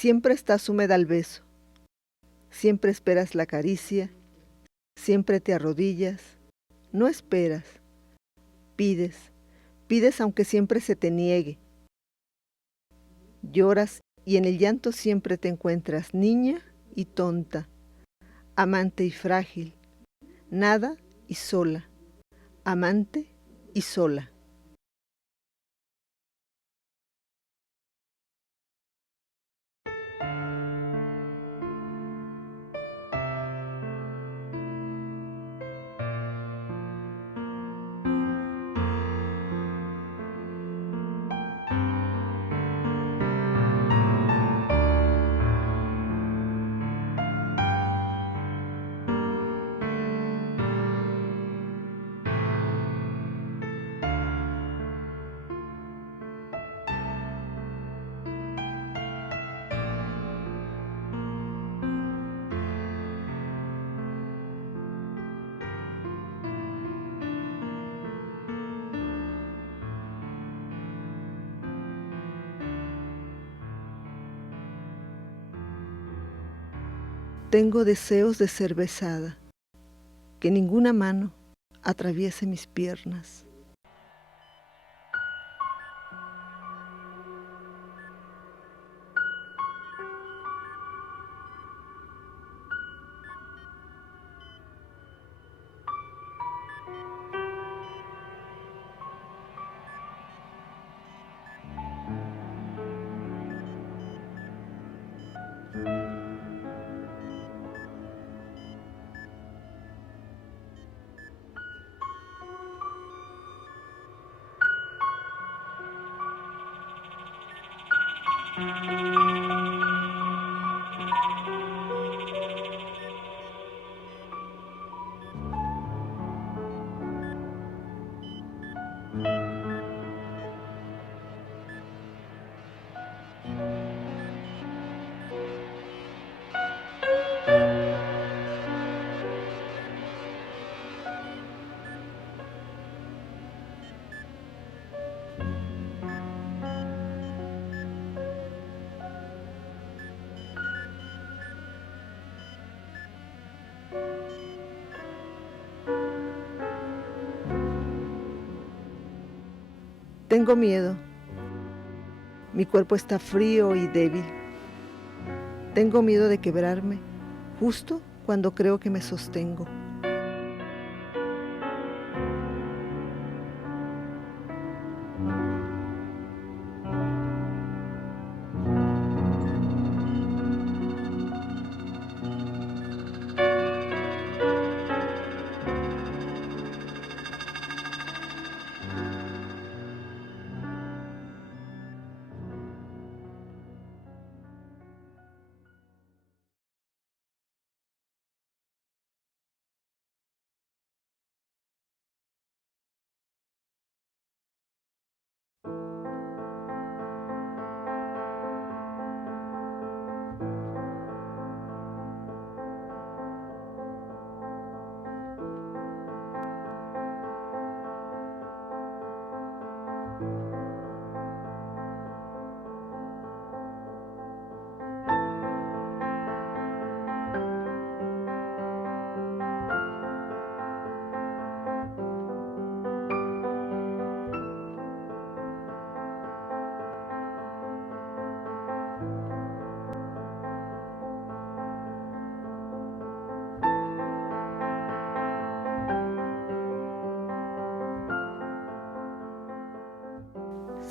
Siempre estás húmeda al beso, siempre esperas la caricia, siempre te arrodillas, no esperas, pides, pides aunque siempre se te niegue. Lloras y en el llanto siempre te encuentras niña y tonta, amante y frágil, nada y sola, amante y sola. Tengo deseos de ser besada, que ninguna mano atraviese mis piernas. Tengo miedo. Mi cuerpo está frío y débil. Tengo miedo de quebrarme justo cuando creo que me sostengo.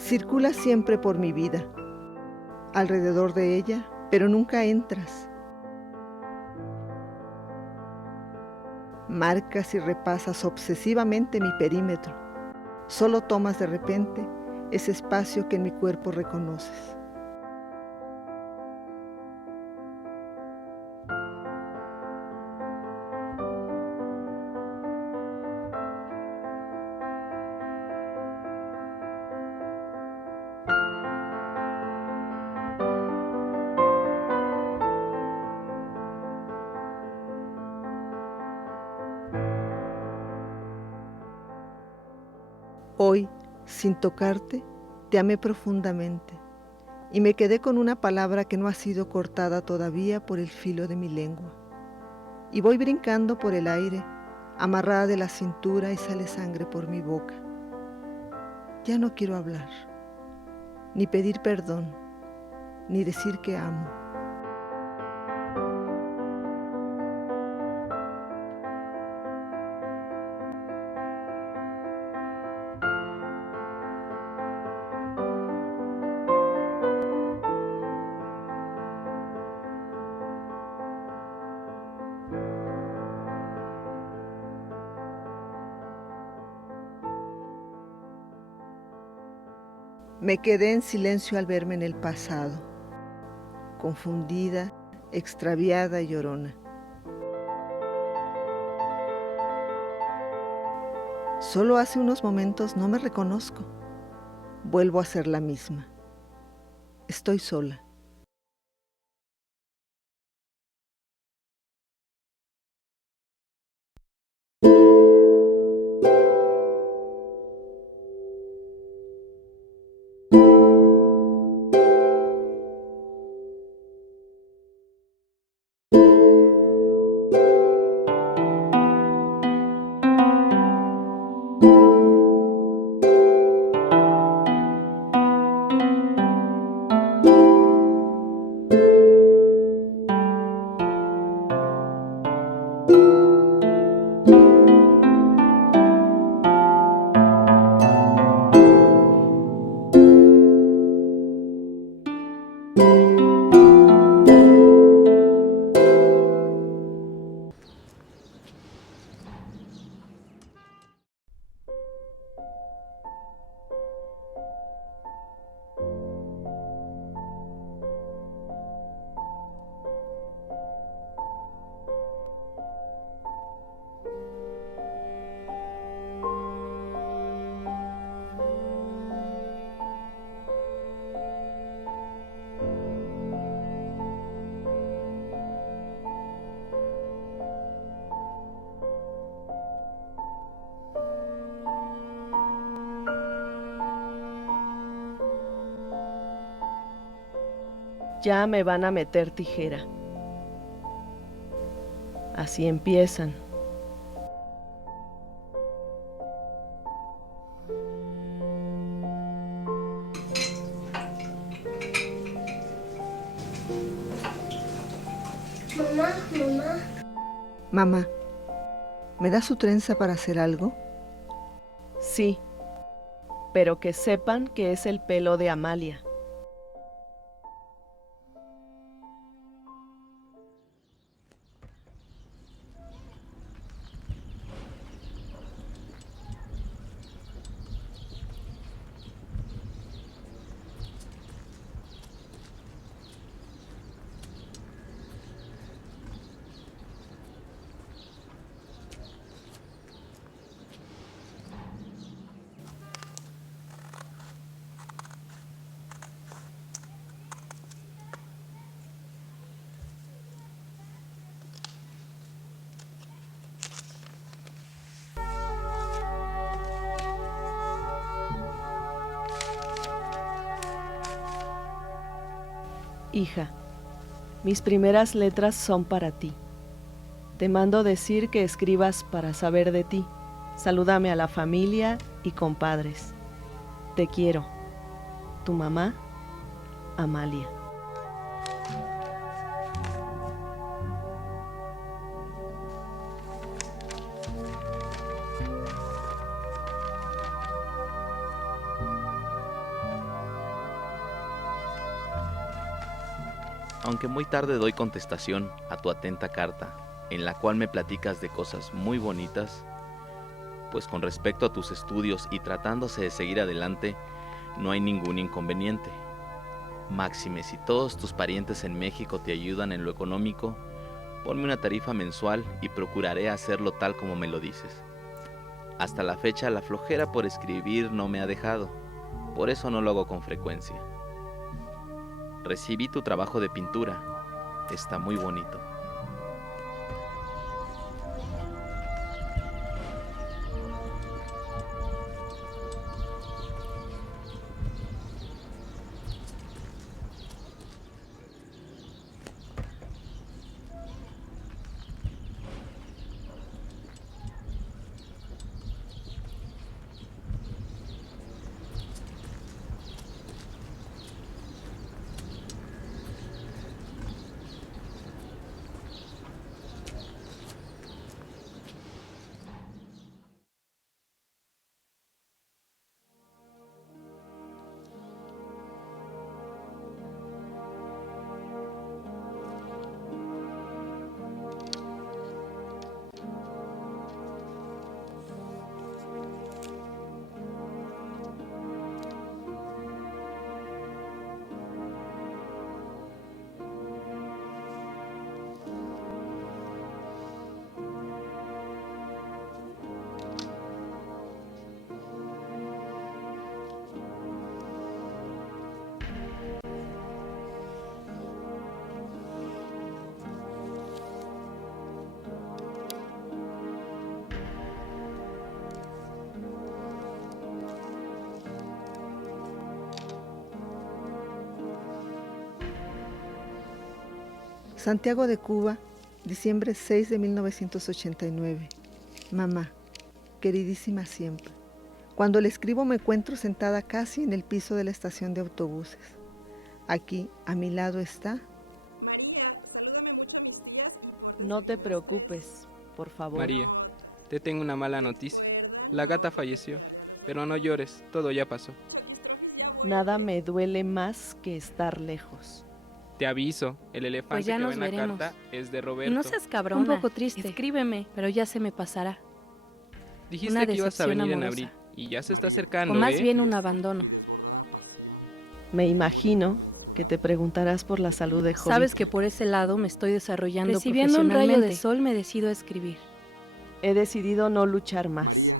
Circulas siempre por mi vida, alrededor de ella, pero nunca entras. Marcas y repasas obsesivamente mi perímetro. Solo tomas de repente ese espacio que en mi cuerpo reconoces. Hoy, sin tocarte, te amé profundamente y me quedé con una palabra que no ha sido cortada todavía por el filo de mi lengua. Y voy brincando por el aire, amarrada de la cintura y sale sangre por mi boca. Ya no quiero hablar, ni pedir perdón, ni decir que amo. Me quedé en silencio al verme en el pasado, confundida, extraviada y llorona. Solo hace unos momentos no me reconozco. Vuelvo a ser la misma. Estoy sola. Ya me van a meter tijera. Así empiezan. Mamá. Mamá, ¿me da su trenza para hacer algo? Sí, pero que sepan que es el pelo de Amalia. Hija, mis primeras letras son para ti. Te mando decir que escribas para saber de ti. Salúdame a la familia y compadres. Te quiero. Tu mamá, Amalia. Aunque muy tarde doy contestación a tu atenta carta, en la cual me platicas de cosas muy bonitas, pues con respecto a tus estudios y tratándose de seguir adelante, no hay ningún inconveniente. Máxime, si todos tus parientes en México te ayudan en lo económico, ponme una tarifa mensual y procuraré hacerlo tal como me lo dices. Hasta la fecha la flojera por escribir no me ha dejado, por eso no lo hago con frecuencia. Recibí tu trabajo de pintura, está muy bonito. Santiago de Cuba, diciembre 6 de 1989. Mamá, queridísima siempre. Cuando le escribo me encuentro sentada casi en el piso de la estación de autobuses. Aquí, a mi lado está... María, salúdame mucho a mis tías y No te preocupes, por favor. María, te tengo una mala noticia. La gata falleció, pero no llores, todo ya pasó. Nada me duele más que estar lejos. Te aviso, el elefante Pues ya que va nos en la veremos. carta es de Y Roberto. no seas cabrona. Un poco triste. Escríbeme, pero ya se me pasará. Dijiste una que ibas a decepción venir en amorosa. abril y ya se está O acercando, más ¿eh? bien un abandono. Me imagino que te preguntarás por la salud de Jovita. Sabes que por ese lado me estoy desarrollando Recibiendo un rayo de profesionalmente. sol me decido a escribir. He decidido no luchar más.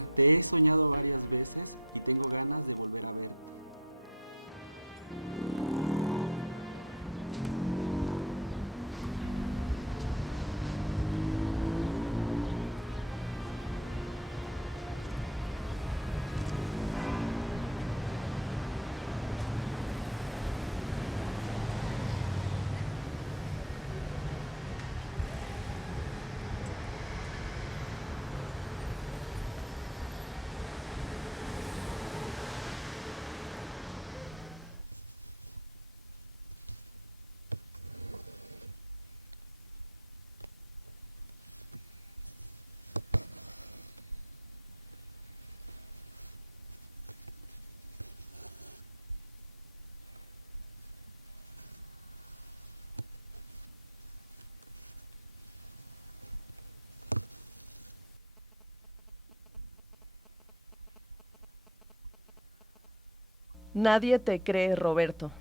Nadie te cree, Roberto.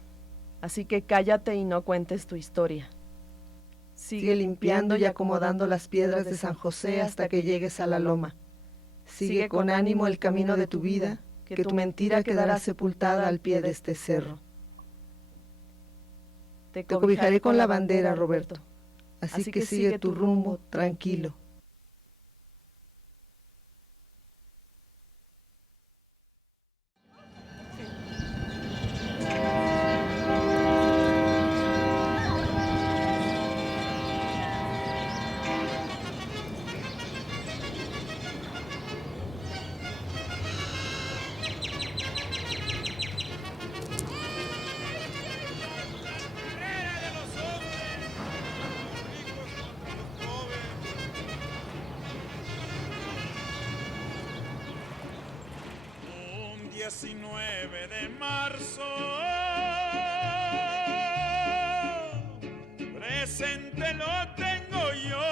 Así que cállate y no cuentes tu historia. Sigue limpiando y acomodando las piedras de San José hasta que llegues a la loma. Sigue con ánimo el camino de tu vida, que tu mentira quedará sepultada al pie de este cerro. Te cobijaré con la bandera, Roberto. Así que sigue tu rumbo tranquilo. Un 19 de marzo, presente lo tengo yo,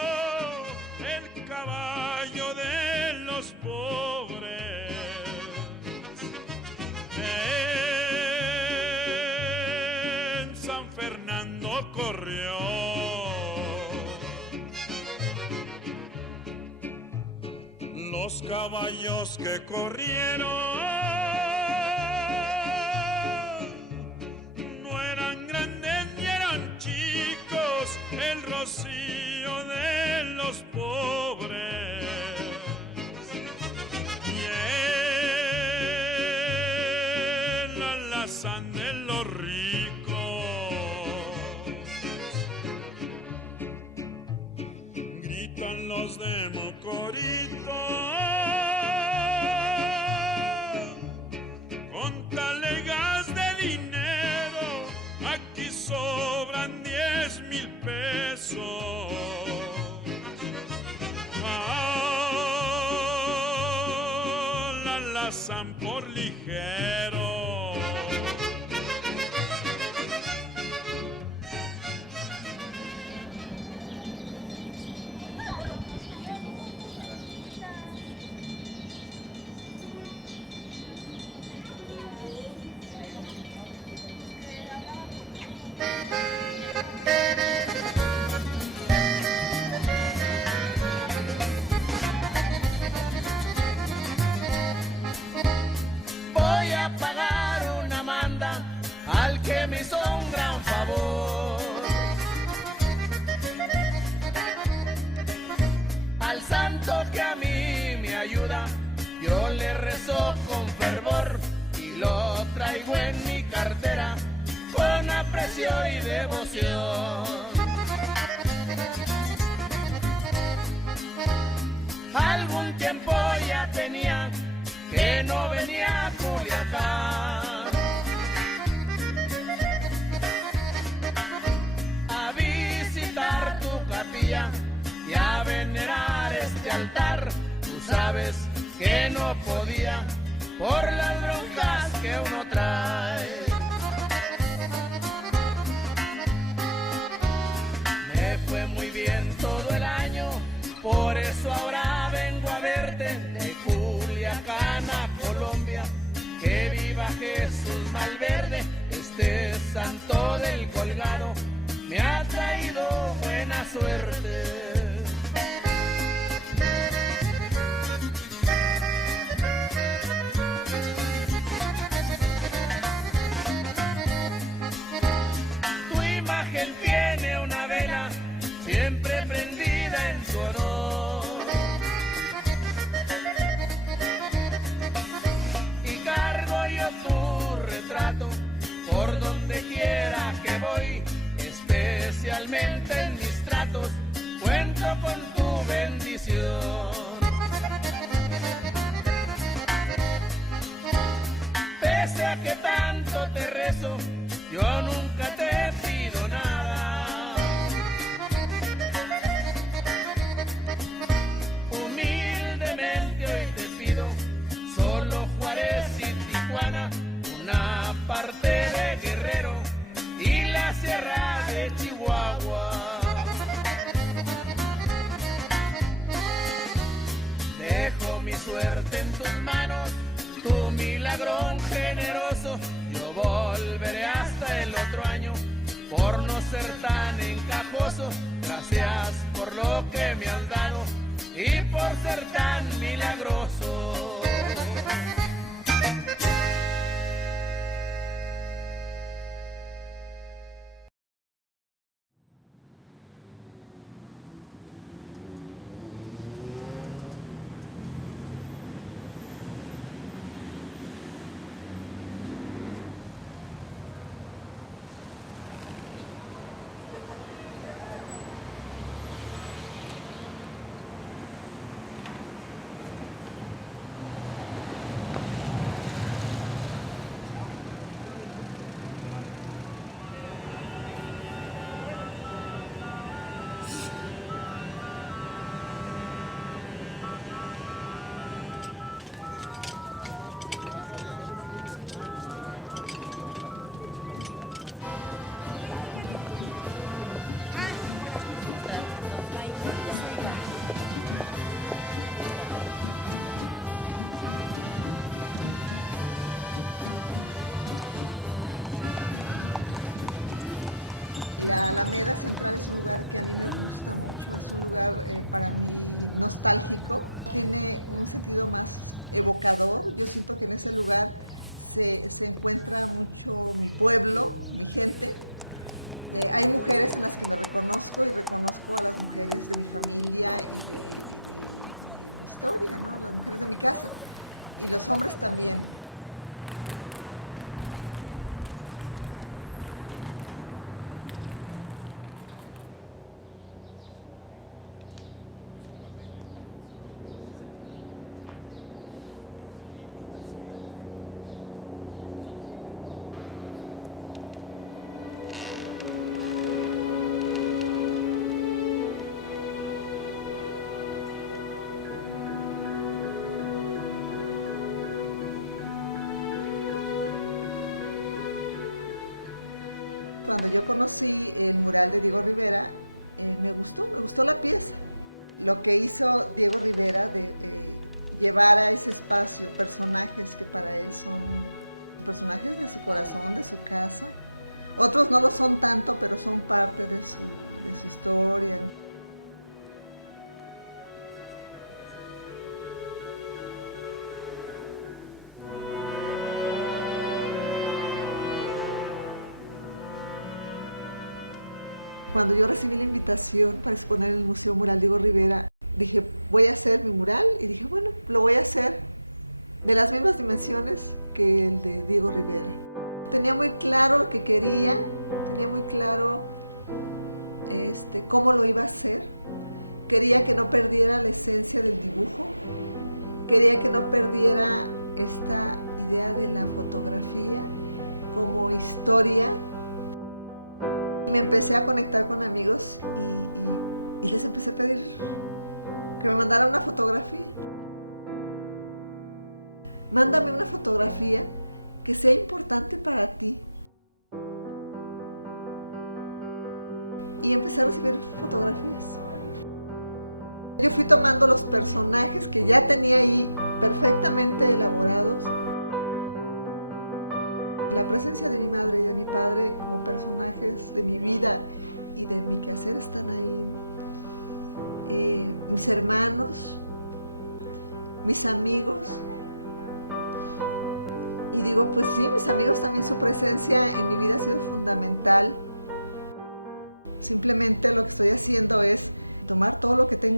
el caballo de los pobres. En San Fernando corrió. Los caballos que corrieron no eran grandes ni eran chicos, el rocío de los pobres y el alazán de los ricos. Gritan los de Mocorito, con talegas de dinero, aquí sobran 10,000 pesos. La alazán por ligero. Voy a pagar una manda al que me hizo un gran favor. Al santo que a mí me ayuda, yo le rezo con fervor y lo traigo en mi cartera con aprecio y devoción. algún tiempo ya tenía que no venía a Culiacán a visitar tu capilla y a venerar este altar. Tú sabes que no podía por las broncas que uno trae. Me fue muy bien todo el año, por eso ahora vengo a verte de Culiacán a Colombia. Que viva Jesús Malverde, este santo del colgado me ha traído buena suerte. Tu imagen tiene una vela siempre prendida en su honor, y cargo yo tu retrato por donde quiera que voy, especialmente en mis tratos, cuento con tu bendición. Pese a que tanto te rezo, yo nunca te pido nada. Humildemente hoy te pido solo Juárez y Tijuana, una parte de Guerrero y la sierra de Chihuahua. Dejo mi suerte en tus manos, tu milagrón generoso. Yo volveré hasta el otro año por no ser tan encajoso. Gracias por lo que me has dado y por ser tan milagroso. al poner el Museo Mural Diego Rivera, dije, voy a hacer mi mural, y dije, bueno, lo voy a hacer de las mismas dimensiones que el Diego Rivera.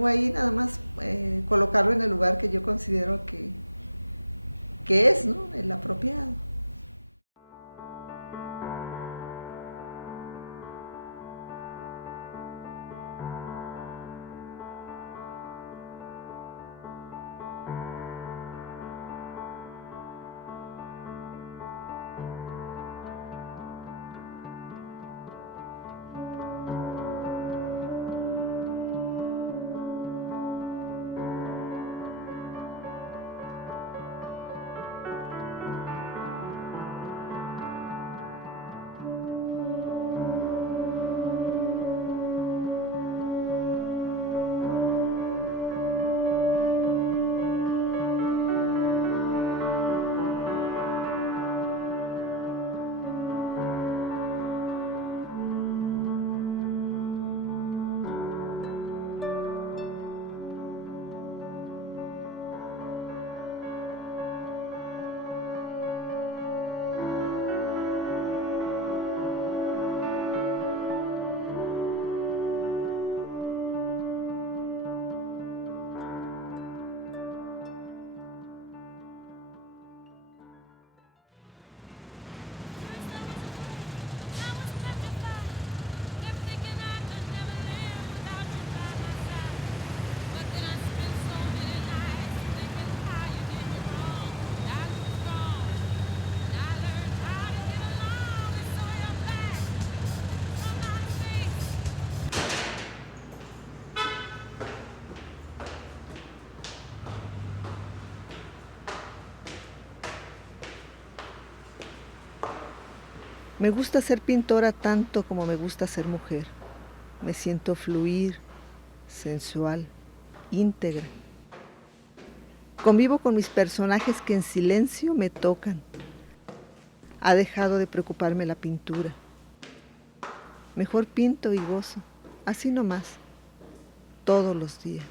raíces, ¿no? Colocarlo en el lugar que yo considero que es, ¿no? Como nosotros. Me gusta ser pintora tanto como me gusta ser mujer. Me siento fluir, sensual, íntegra. Convivo con mis personajes que en silencio me tocan. Ha dejado de preocuparme la pintura. Mejor pinto y gozo, así nomás, todos los días.